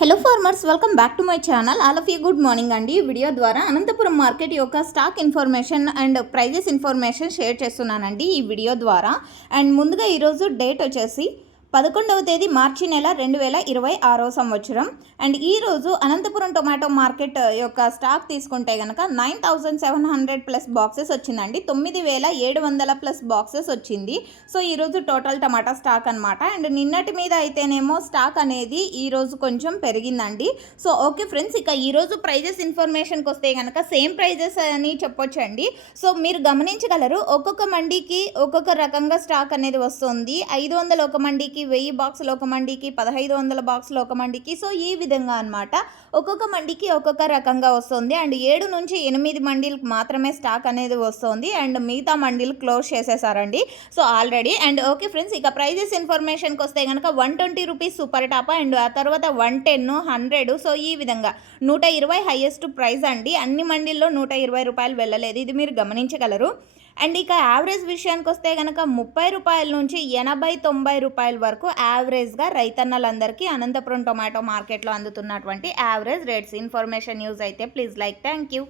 Hello farmers, welcome back to my channel. All of you good morning అండి. ఈ video ద్వారా Anantapuram market యొక్క stock information and prices information share చేస్తున్నానండి ఈ video ద్వారా. అండ్ ముందుగా ఈరోజు డేట్ వచ్చేసి 11వ తేదీ మార్చి నెల 2026 సంవత్సరం. అండ్ ఈరోజు అనంతపురం టొమాటో మార్కెట్ యొక్క స్టాక్ తీసుకుంటే కనుక 9700 ప్లస్ బాక్సెస్ వచ్చిందండి. 9700 ప్లస్ బాక్సెస్ వచ్చింది. సో ఈరోజు టోటల్ టమాటా స్టాక్ అనమాట. అండ్ నిన్నటి మీద అయితేనేమో స్టాక్ అనేది ఈరోజు కొంచెం పెరిగిందండి. సో ఓకే ఫ్రెండ్స్, ఇక ఈరోజు ప్రైజెస్ ఇన్ఫర్మేషన్కి వస్తే కనుక సేమ్ ప్రైజెస్ అని చెప్పొచ్చండి. సో మీరు గమనించగలరు, ఒక్కొక్క మండీకి ఒక్కొక్క రకంగా స్టాక్ అనేది వస్తుంది. 500 ఒక మండీకి, 1000 బాక్సులు ఒక మండీకి, 1500 బాక్సులు ఒక మండీకి. సో ఈ విధంగా అనమాట ఒక్కొక్క మండీకి ఒక్కొక్క రకంగా వస్తుంది. అండ్ 7 నుంచి 8 మండీలకు మాత్రమే స్టాక్ అనేది వస్తుంది. అండ్ మిగతా మండీలు క్లోజ్ చేసేసారండి so already. And okay friends, ఇక ప్రైజెస్ ఇన్ఫర్మేషన్కి వస్తే కనుక 120 రూపీస్ సూపర్ టాప్, అండ్ ఆ తర్వాత 110, 100. సో ఈ విధంగా 120 హైయెస్ట్ ప్రైస్ అండి. అన్ని మండీల్లో 120 రూపాయలు వెళ్ళలేదు, ఇది మీరు గమనించగలరు. అండ్ ఇక యావరేజ్ విషయానికి వస్తే కనుక 30 రూపాయల నుంచి 80-90 రూపాయల వరకు యావరేజ్గా రైతన్నలందరికీ అనంతపురం టొమాటో మార్కెట్లో అందుతున్నటువంటి యావరేజ్ రేట్స్. ఇన్ఫర్మేషన్ యూజ్ అయితే ప్లీజ్ లైక్. Thank you.